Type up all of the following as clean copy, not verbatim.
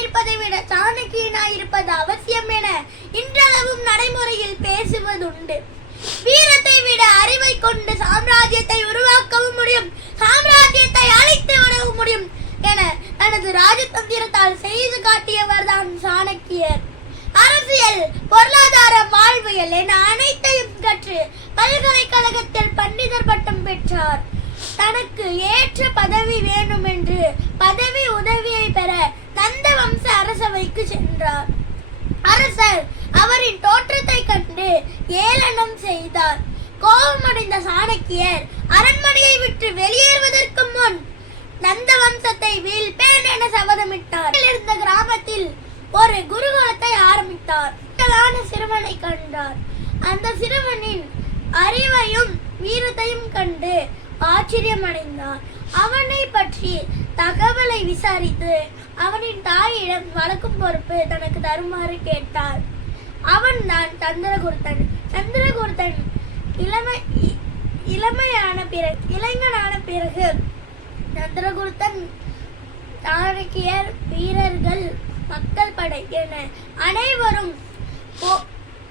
இருப்பதை விட சாணக்கியனாய் இருப்பது அவசியம் என இன்றளவும் நடைமுறையில் பேசுவதுண்டு. வீரத்தை விட அறிவை கொண்டு சாம்ராஜ்யத்தை உருவாக்கவும் முடியும், சாம்ராஜ்யத்தை அழித்து விடவும் முடியும் என தனது ராஜதந்திரத்தால் செய்து காட்டியவர்தான் சாணக்கியர். அரசியல், பொருளாதாரம், வாழ்வியல் என அனைத்தையும் கற்று பல்கலைக்கழகத்தில் பண்டிதர் பட்டம் பெற்றார். தனக்கு ஏற்ற பதவி வேண்டும் என்று பதவி உதவியை பெற நந்த வம்ச அரசவைக்கு சென்றார். அரசர் அவரின் தோற்றத்தை கண்டு ஏளனம் செய்தார். கோபமடைந்த சாணக்கியர் அரண்மனையை விட்டு வெளியேறுவதற்கு முன் நந்த வம்சத்தை வீழ்ப்பேன் என சபதமிட்டார். இருந்த கிராமத்தில் ஒரு குருகுலத்தை ஆரம்பித்தார். சிறுவனை கண்டார். அந்த சிறுவனின் அறிவையும் வீரத்தையும் கண்டு ஆச்சரியமடைந்தார். அவனை பற்றி தகவலை விசாரித்து அவனின் தாயிடம் வளர்க்கும் பொறுப்பு தனக்கு தருமாறு கேட்டார். அவன் தான் சந்திரகுப்தன். சந்திரகுப்தன் இளைஞனான பிறகு சந்திரகுப்தன் சாணக்கியர், வீரர்கள், மக்கள் படை என அனைவரும்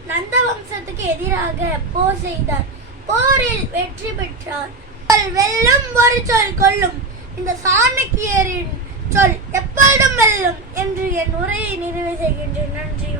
நந்த வம்சத்துக்கு எதிராக போர் செய்தார். போரில் வெற்றி பெற்றார். வெல்லும் ஒரு சொல் கொல்லும், இந்த சாணக்கியரின் சொல் எப்பொழுதும் வெல்லும் என்று என் உரையை நிறைவு செய்கின்றேன். நன்றி.